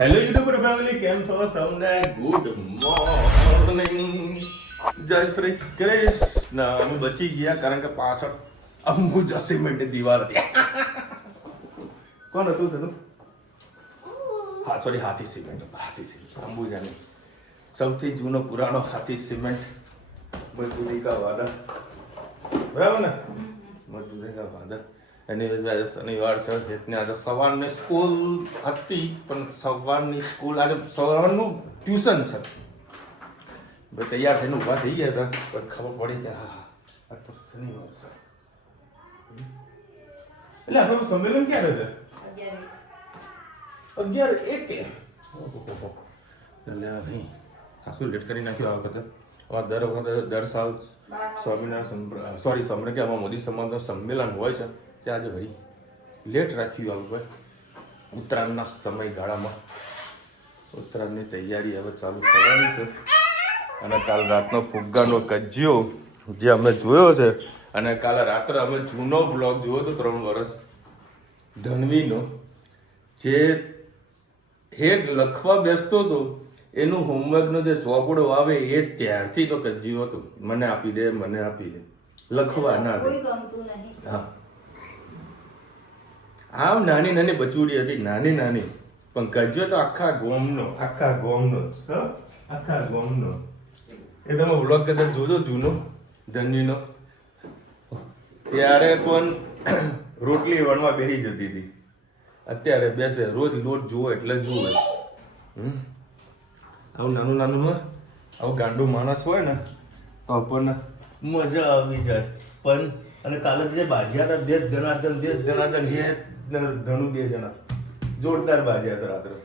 Hello YouTuber family, કેમ છો સૌને? ગુડ મોર્નિંગ, જય શ્રી કૃષ્ણ. અમે બચી ગયા કારણ કે પાછળ અંબુજા સિમેન્ટની દીવાલ હતી. કોણ હતું તેનું? હા સોરી, હાથી સિમેન્ટ. અંબુજાની સૌથી જૂનો પુરાણો હાથી સિમેન્ટ, મજબૂતી કા વાદા, બરાબર ને? મજબૂતી કા વાદા. એની આજે શનિવાર છે એટલે આજે સવારની સ્કૂલ હતી, પણ સવારની સ્કૂલ આજે સવારનું ટ્યુશન છે. ભાઈ તૈયાર થઈને ઊભા થઈ ગયા હતા, પણ ખબર પડી કે હા આ તો શનિવાર છે. એટલે આપણું સંમેલન ક્યારે છે? 11:01. એટલે નહીં ખાસું લેટ કરી નાખ્યું આ વખતે. દર સાલ સ્વામિનારાયણ સ્વામી કે આમાં મોદી સમાજનું સંમેલન હોય છે, ત્યાં આજે ભાઈ લેટ રાખ્યું આ ભાઈ. ઉત્તરાયણના સમયગાળામાં ઉત્તરાયણની તૈયારી હવે ચાલુ થવાની છે. અને કાલ રાતનો ફુગ્ગાનો કજ્યો જે અમે જોયો છે, અને કાલે રાત્રે અમે જૂનો બ્લોગ જોયો હતો 3 વર્ષ ધનવીનો, જે હેગ લખવા બેસતો હતો એનું હોમવર્કનો જે ચોપડો આવે એ ત્યારથી તો કજ્યો હતો, મને આપી દે લખવા ના દે. હા, આમ નાની નાની બચુડી હતી, નાની પણ કજ્યો તો આખા ગોમનો એ તમે વ્લોગ કદાચ જોજો જૂનો ધનવીનો. ત્યારે પણ રોટલી વણવા બેસી જતી હતી, અત્યારે બેસે રોજ લોટ જુઓ એટલે જુએ. આવું નાનું આવું ગાંડું માણસ હોય ને તો આપણને મજા આવી જાય. પણ અને કાલે જે બાજ્યા હતા દેશ ધનાધન હે ધનુ 2 જણા જોરદાર બાજ્યા હતા રાત્રે.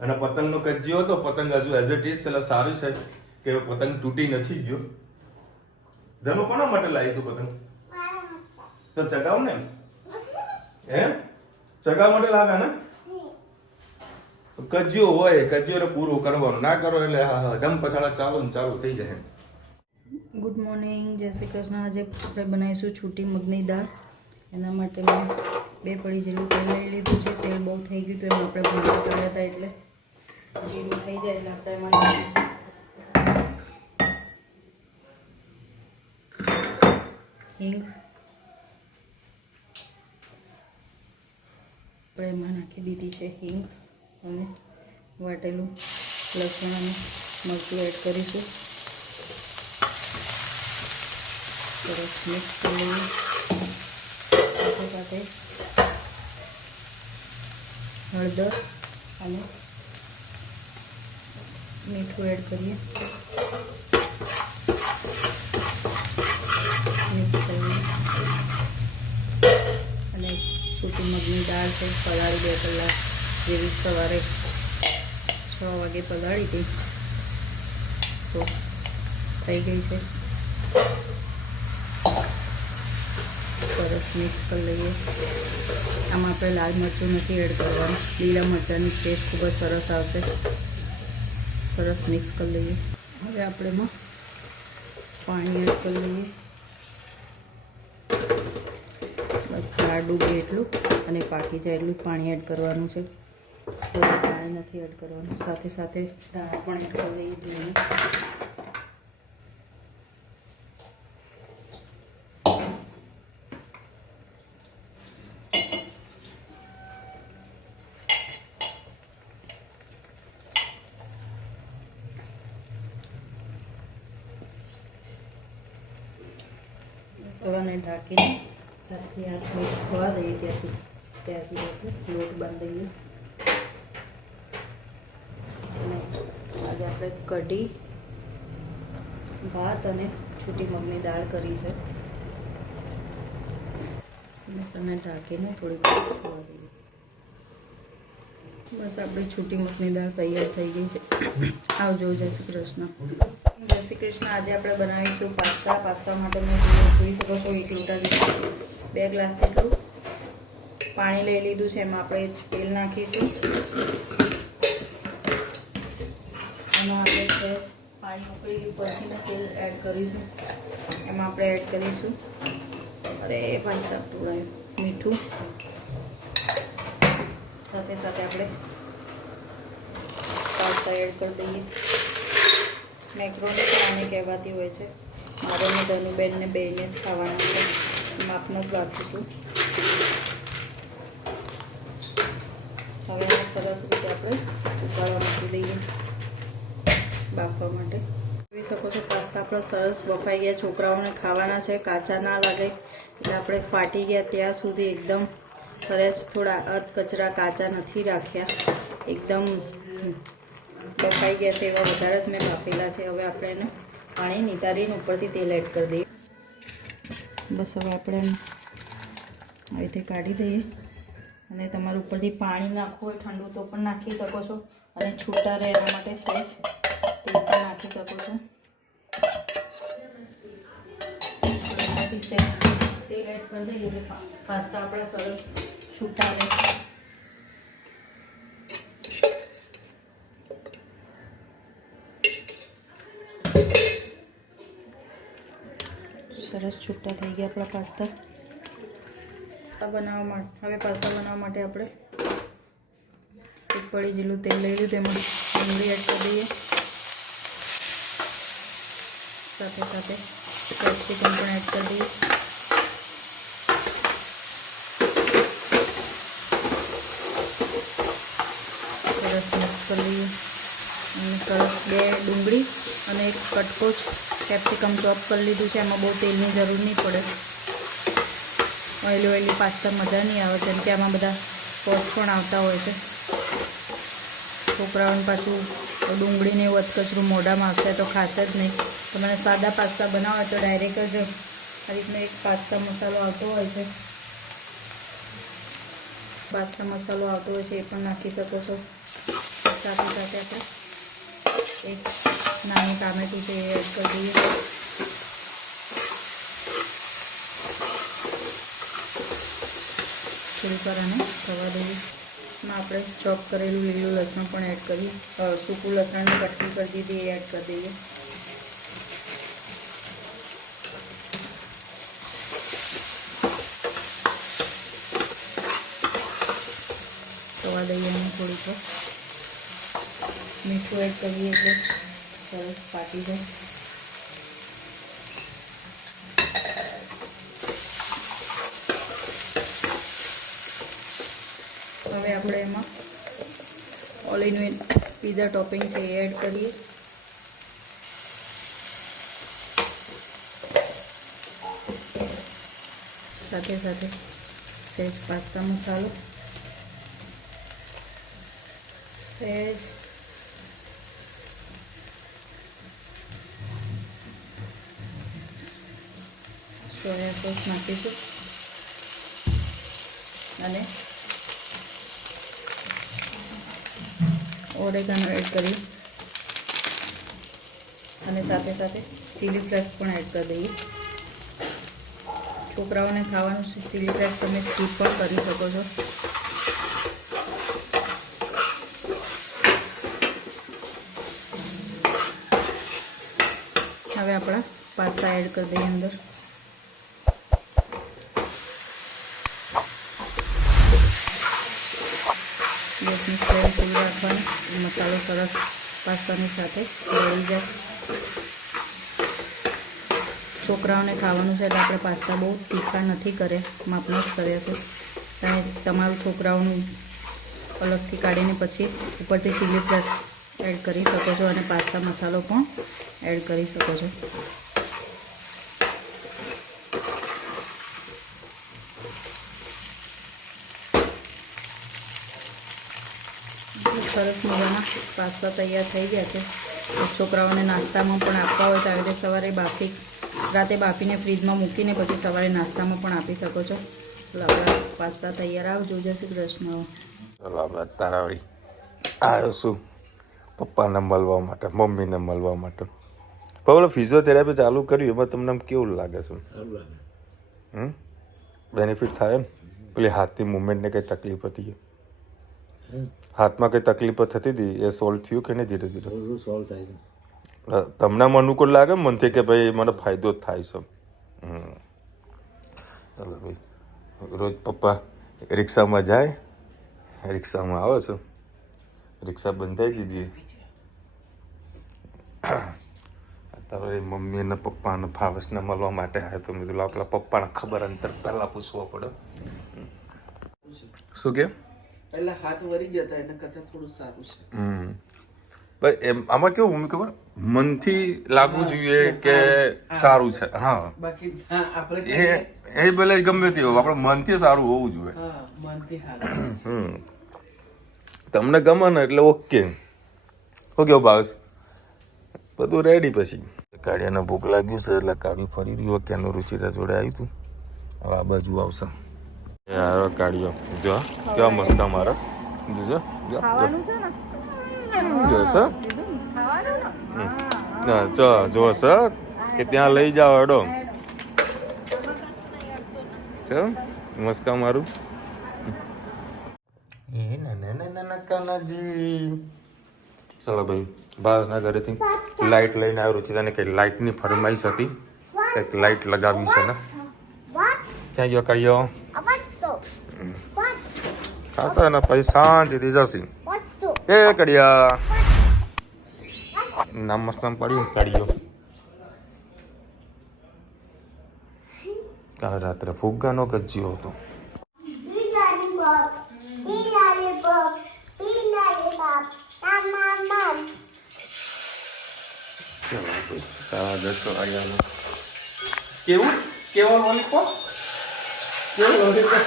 અને પતંગનો કજ્યો હતો, પતંગ હજુ એઝ ઇટ ઇઝ, એટલે સારું છે કે પતંગ તૂટી નથી ગયો. ધનુ કોના માટે લાવી તું પતંગ? તો ચગાવ ને, એમ ચગાવ માટે લાવ્યા ને? કજ્યો હોય, કજ્યો પૂરું કરવાનું, ના કરો એટલે ધમ પછાડા ચાલુ થઈ જાય. ગુડ મોર્નિંગ, જય શ્રી કૃષ્ણ. આજે આપણે બનાવીશું છૂટી મગની દાળ. એના માટે મેં 2 પડી જેટલું તેલ લઈ લીધું છે. તેલ બહુ થઈ ગયું તો એમાં આપણે ભૂંગળા કર્યા હતા, એટલે જીરું થઈ જાય એટલે આપણે એમાં હિંગ આપણે એમાં નાખી દીધી છે, હિંગ અને વાટેલું લસણ અને મરચું એડ કરીશું. સરસ મિક્સ કરી લઈએ. સાથે હળદર અને મીઠું એડ કરીએ. મિક્સ કરીએ. અને છૂટી મગની દાળ છે, પલાળી 2 કલાક જેવી સવારે 6 વાગે પલાળી હતી, તો થઈ ગઈ છે. સરસ મિક્સ કરી લઈએ. આમાં આપણે લાલ મરચું નથી એડ કરવાનું, લીલા મરચાંની ટેસ્ટ ખૂબ જ સરસ આવશે. સરસ મિક્સ કરી લઈએ. હવે આપણે એમાં પાણી એડ કરી લઈએ. બસ દાળ ડૂબે એટલું અને પાકી જાય એટલું પાણી એડ કરવાનું છે. થોડું પાણી નથી એડ કરવાનું. સાથે સાથે દાળ પણ એડ કરી લઈએ. સવાને ઢાંકીને 7 થી 8 મિનિટ ખવા દઈએ, ત્યાંથી લોટ બાંધીએ. અને આજે આપણે કઢી, ભાત અને છૂટી મગની દાળ કરી છે. સવાને ઢાંકીને થોડીક ખવા દઈએ. બસ આપણી છૂટી મગની દાળ તૈયાર થઈ ગઈ છે. આવજો. જય શ્રી કૃષ્ણ. જય શ્રી કૃષ્ણ. આજે આપણે બનાવીશું પાસ્તા. પાસ્તા માટે મેં જોઈ શકો છો 1 લોટા જેટલું, 2 ગ્લાસ જેટલું પાણી લઈ લીધું છે. એમાં આપણે તેલ નાખીશું. એમાં આપણે સહેજ પાણી ઉકળી ગયું પછી તેલ એડ કરીશું. એમાં આપણે એડ કરીશું, અરે ભાઈ સાહેબ મીઠું, સાથે સાથે આપણે પાસ્તા એડ કરી દઈએ. મેક્રોની પણ આને કહેવાતી હોય છે. મારે ને ધનુબેનને બેને જ ખાવાના છે, માપનો જ બાફીશું. હવે આ સરસ રીતે આપણે ઉકાળવા મૂકી દઈએ બાફવા માટે. જોઈ શકો છો પાસ્તા આપણા સરસ બફાઈ ગયા. છોકરાઓને ખાવાના છે, કાચા ના લાગે એટલે આપણે ફાટી ગયા ત્યાં સુધી એકદમ ફરેજ, થોડા અધ કચરા કાચા નથી રાખ્યા, એકદમ બફાઈ ગયા છે. એવા વધારે જ મેં બાફેલા છે. હવે આપણે એને પાણી નિતારીને ઉપરથી તેલ એડ કરી દઈએ. બસ હવે આપણે આવી રીતે કાઢી દઈએ. અને તમારે ઉપરથી પાણી નાખવું હોય ઠંડુ તો પણ નાખી શકો છો, અને છૂટા રહે એના માટે સહેજ તેલ પણ નાખી શકો છો. તેલ એડ કરી દઈએ એટલે પાસ્તા આપણા સરસ છૂટા રહે. સરસ છૂટા થઈ ગયા આપણા પાસ્તા. હવે પાસ્તા બનાવવા માટે આપણે એક પડી જેટલું તેલ લઈ લીધું, તેમાં ડુંગળી એડ કરી દઈએ. સાથે સાથે કેપ્સિકમ પણ એડ કરી દઈએ. સરસ મિક્સ કરી લઈએ. અને સરસ 2 ડુંગળી અને એક કટકો જ કેપ્સિકમ ચોપ કરી લીધું છે. એમાં બહુ તેલની જરૂર નહીં પડે. ઓઇલી પાસ્તા મજા નહીં આવે, કેમ કે આમાં બધા પોટ પણ આવતા હોય છે. છોકરાઓને પાછું ડુંગળીને એવું અધકચરું મોઢામાં આવશે તો ખાશે જ નહીં. તો મને સાદા પાસ્તા બનાવો તો ડાયરેક્ટ જ આ રીતનો એક પાસ્તા મસાલો આવતો હોય છે. પાસ્તા મસાલો આવતો હોય છે, એ પણ નાખી શકો છો. સાથે સાથે આપણે એક નાનું ટામેટું છે એ એડ કરી દઈએ. છીલકા અને થવા દઈએ. એમાં આપણે ચોપ કરેલું લીલું લસણ પણ એડ કરી, સૂકું લસણની કટકી કરી દીધી એ એડ કરી દઈએ. થવા દઈએ અને થોડીક મીઠું એડ કરીએ એટલે સરસ પાકી જાય. હવે આપણે એમાં all in one pizza topping છે એ એડ કરીએ. સાથે સાથે સહેજ પાસ્તા મસાલો, સહેજ સોયા સોસ નાખીશું અને ઓરેગાનો એડ કરી અને સાથે સાથે ચીલી ફ્લેક્સ પણ એડ કરી દઈએ. છોકરાઓને ખાવાનું છે, ચીલી ફ્લેક્સ તમે સ્કીપ પણ કરી શકો છો. હવે આપણા પાસ્તા એડ કરી દઈએ અંદર. ગેસની ફ્લેમ ફૂલ રાખવાની. મસાલો સરસ પાસ્તાની સાથે ભળી જાય. છોકરાઓને ખાવાનું છે એટલે આપણે પાસ્તા બહુ તીખા નથી કરે, માપના જ કર્યા છે. અને તમારું છોકરાઓનું અલગથી કાઢીને પછી ઉપરથી ચીલી ફ્લેક્સ એડ કરી શકો છો અને પાસ્તા મસાલો પણ એડ કરી શકો છો. સરસ મજાના પાસ્તા તૈયાર થઈ ગયા છે. છોકરાઓને નાસ્તામાં પણ આપવા હોય તો આવી રીતે સવારે રાતે બાફીને ફ્રીજમાં મૂકીને પછી સવારે નાસ્તામાં પણ આપી શકો છો. આપણા પાસ્તા તૈયાર. આવજો. જય શ્રી કૃષ્ણ. ચલો આપણે તારાવડી આવ્યો છું પપ્પાને મળવા માટે, મમ્મીને મળવા માટે. પેલો ફિઝિયોથેરાપી ચાલુ કર્યું એમાં તમને કેવું લાગે છે? બેનિફિટ થાય ને? પેલી હાથની મુવમેન્ટને કંઈ તકલીફ હતી? હાથમાં કંઈ તકલીફ થતી હતી એ સોલ્વ થયું કે નહીં? ધીરે ધીરે સોલ્વ થાય છે. તમને અનુકૂળ લાગે મનથી કે ભાઈ મને ફાયદો જ થાય છે? ચાલો ભાઈ, રોજ પપ્પા રિક્ષામાં જાય, રિક્ષામાં આવે છે, રિક્ષા બંધાઈ દીધી, તારો મમ્મી અને પપ્પાને ભાવેશને મળવા માટે આવ્યો તો મેં કીધું પેલા પપ્પાને ખબર અંતર પહેલાં પૂછવો પડે. શું કે પહેલા હાથ વળી જતા એના કરતા થોડું સારું છે. ભાઈ એમ આમાં કેવું મમ્મી ખબર મનથી લાગવું જોઈએ કે સારું છે. હા બાકી આપણે એ ભલે ગમે તે હોય આપણે મનથી સારું હોવું જોઈએ. મનથી સારું. તમને ગમે ને એટલે ઓકે. શું કેવું ભાવેશ? બધું રેડી. પછી કાળિયાને ભૂખ લાગ્યું છે એટલે કાળિયું ફરી રહ્યું ક્યાંનું રુચિતા જોડે આવ્યું હતું. હવે આ બાજુ આવશે યાર કાળિયો. જો કેવા મસ્ત મારા જોજો જોશે જો સર કે ત્યાં લઈ જાઓ હેડો. મસ્કા મારું એ ના કાનાજી. ચલો ભાઈ ભાવેશના ઘરેથી લાઇટ લઈને આવ્યો. રુચિતાને કઈ લાઇટની ફરમાઈશ હતી, કંઈક લાઇટ લગાવી છે ને. ક્યાં ગયો કાઢ્યો ખાસા ને પછી શાંતિથી જશે. એ કડિયા નામ મસ્ત પડ્યું કાઢ્યો. કાલે રાત્રે ફુગ્ગાનો ગજ્યો હતો. કેવું કેવો લોલીપોપ? કેવો લોલીપોપ?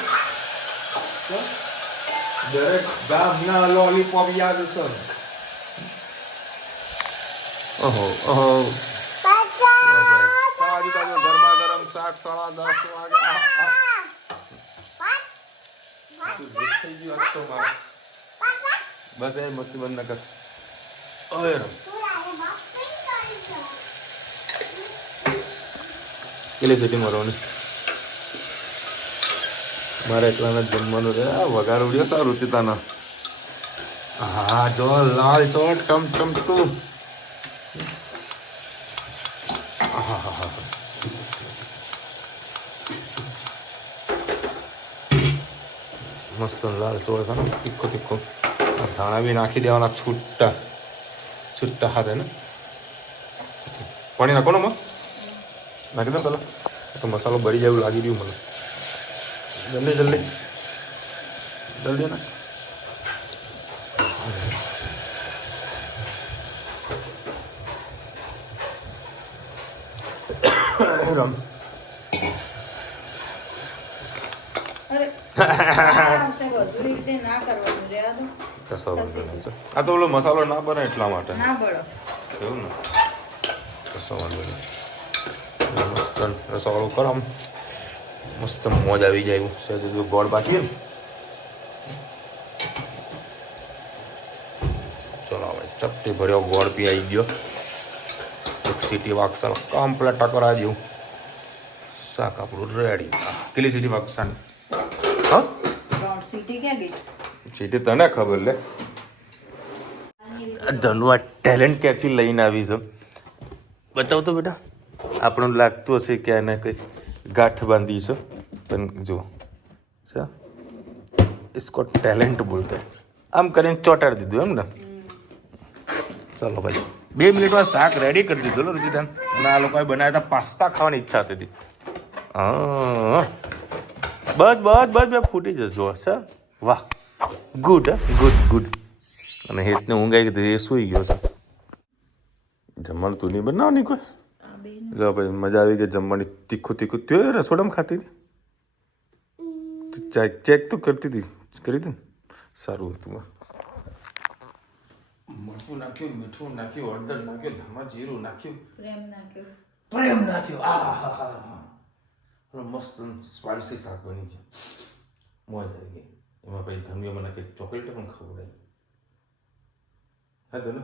દરેક ગામના લોલીપોપ યાદ છે. ઓહો ઓહો ગરમા ગરમ શાક 10:30 વાગે. બસ એ મસ્તી બંધ ન કર. કેટલી સીટી મારવાની? મારે એકલાને જમવાનું છે. આ વઘાર ઉડ્યો સારું રુચિતાના. હા જો લાલ ચોટ ટમટમતું. મસ્ત લાલ ચોળ છે ને તીખો તીખો. ધાણા બી નાખી દેવાના છૂટા છૂટા હાથે ને. પાણી નાખો ને નાખી દો પેલા તો મસાલો બળી જાય એવું લાગી રહ્યું મને. જલ્દી જલ્દી જલ્દી ના. રમ આ તો ઓલો મસાલો ના બને એટલા માટે. એવું ને કશો વાંધો નહીં. રસોડું કરો આમ મસ્ત મોજ આવી જાય એવું છે. જો ગોળ બાકી ને ચલો હવે ચપટી ભર્યો ગોળ પી આવી ગયો. એક સીટી વાગશે કમ્પ્લેટ ટકરા જેવું શાક આપણું રેડી. કેટલી સીટી વાગશે? હા સીટી તને ખબર લે. ધનવા ટેલેન્ટ ક્યાંથી લઈને આવી છે બતાવ તો બેટા. આપણને લાગતું હશે કે એને કંઈ ગાંઠ બાંધી છે પણ જો છે इसको ટેલેન્ટ બોલતે. આમ કરીને ચોટાડી દીધું એમ ને. ચાલો ભાઈ 2 મિનિટમાં શાક રેડી કરી દીધું રુચિતાન. અને આ લોકોએ બનાવ્યા હતા પાસ્તા ખાવાની ઈચ્છા હતી. હા બસ બસ બસ બે ફૂટી જશો સર. વાહ ગુડ ગુડ ગુડ. અને હેતને ઊંઘ આવી ગઈ એ સૂઈ ગયો છે. જમવાનું તું નહીં બનાવવાની કોઈ? લો ભાઈ મજા આવી ગઈ જમવાની. તીખું તીખું તે રસોડામાં ખાતી હતી. ચેક તો કરતી હતી કરી હતી ને સારું હતું. મરચું નાખ્યું, મીઠું નાખ્યું, હળદર નાખ્યું, ધાણા જીરું નાખ્યું, પ્રેમ નાખ્યું. આ હા હા હા મસ્ત સ્પાઇસી શાક બની ગયું. મોજ આવી ગઈ. એમાં પછી ધનિયા મને કંઈક ચોકલેટ પણ ખવડાવી. હા ધનુ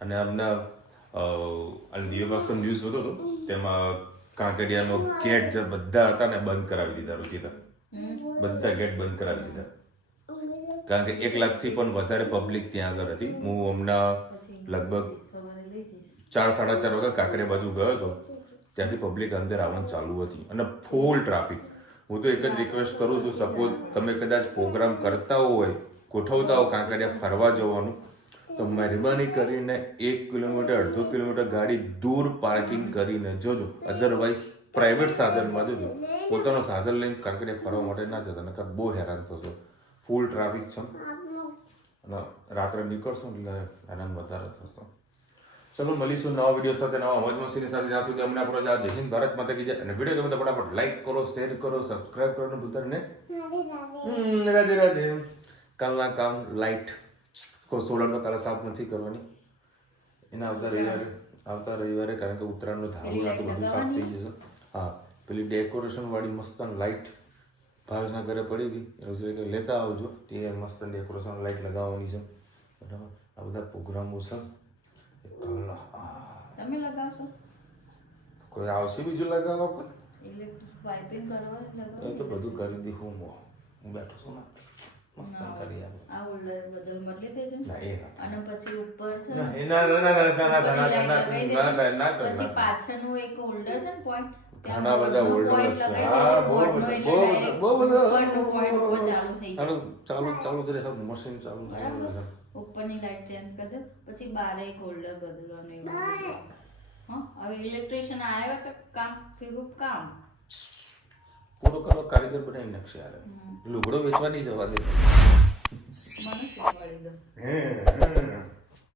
અને અમને દિવ્ય ભાસ્કર ન્યૂઝ જોતો હતો તેમાં કાંકરિયાનો ગેટ જે બધા હતા ને બંધ કરાવી દીધા રુચિતા. બધા ગેટ બંધ કરાવી દીધા કારણ કે 1 લાખથી પણ વધારે પબ્લિક ત્યાં આગળ હતી. હું હમણાં લગભગ 4-4:30 વાગે કાંકરિયા બાજુ ગયો હતો ત્યાંથી પબ્લિક અંદર આવવાનું ચાલુ હતી અને ફૂલ ટ્રાફિક. હું તો એક જ રિક્વેસ્ટ કરું છું સપોઝ તમે કદાચ પ્રોગ્રામ કરતા હોય ગોઠવતા હો કાંકરિયા ફરવા જવાનું તો મહેરબાની કરીને 1 કિલોમીટર 1.5 કિલોમીટર ગાડી દૂર પાર્કિંગ કરીને જોજો. અધરવાઇઝ પ્રાઇવેટ સાધનમાં જોજો, પોતાનું સાધન લઈને કાંકરે ફરવા માટે ના જતા, નકર બહુ હેરાન થશો. ફૂલ ટ્રાફિક છે અને રાત્રે નીકળશો એટલે હેરાન વધારે થશો. ચલો મળીશું નવા વિડીયો સાથે, નવા મોજ મસ્તીની સાથે. જ્યાં સુધી અમને આપણો જય હિન્દ, ભારત માતા કી જય. અને વિડીયો ગમે તો ફટાફટ લાઈક કરો, શેર કરો, સબસ્ક્રાઇબ કરવાનું ભૂલતા નહીં. રાધે રાધે. કાલના કામ લાઈટ સોલર તો કાલે સાફ નથી કરવાની, એના આવતા રવિવારે કારણ કે ઉત્તરાયણનું ધારું નાતું બધું સાફ થઈ જશે. હા, પેલી ડેકોરેશન વાળી મસ્ત લાઈટ ભાવેશના ઘરે પડી હતી, એવું છે કે લેતા આવજો. તે મસ્ત ડેકોરેશન લાઈટ લગાવવાની છે. બરાબર, આ બધા પ્રોગ્રામો છે. તમે લગાવશો? કોઈ આવશે બીજું લગાવવા? કોઈ ઇલેક્ટ્રિક પાઇપિંગ કરવા લગાવો? એ તો બધું કરી દીધું. હું બેઠો છું ને, મસ્ત કરી આપું. આ હોલ્ડર બદલ બદલી દેજો. ના એ અને પછી ઉપર છે ના ને ના ના ના ના ના ના પછી પાછળનું એક હોલ્ડર છે ને પોઈન્ટ, ઘણા બધા હોલ્ડર છે. હા, બહુ બધા ચાલુ જ રહે. મશીન ચાલુ થાય, ઉપરની લાઈટ ચેન્જ કરી દો, પછી બારે એક હોલ્ડર બદલવાનું એવું બધું. હા, હવે ઇલેક્ટ્રિશિયન આવ્યા તો કામ ફીરું કામ પૂરો કરો, કારીગર બનાવી નાખશે. યાર લુગડો વેચવા નહીં જવા દે. મને શીખવાડી દો.